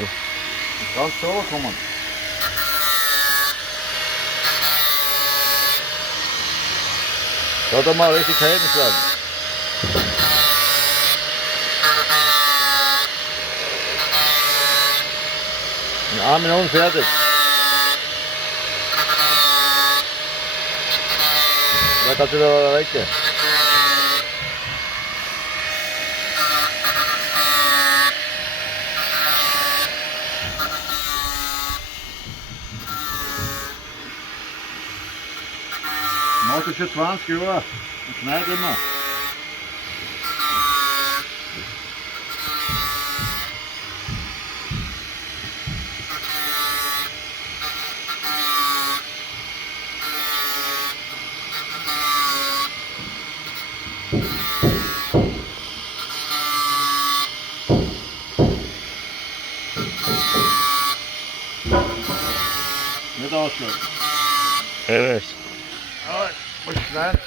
Jahr. Kannst so kommen. Da mal richtig Heldenschlag. In 1 Minute fertig. Da kannst du wieder weggehen. Mach das schon 20 Jahre und schneid immer. Nicht ausschlagen. Ja, das. Ja, muss schneiden.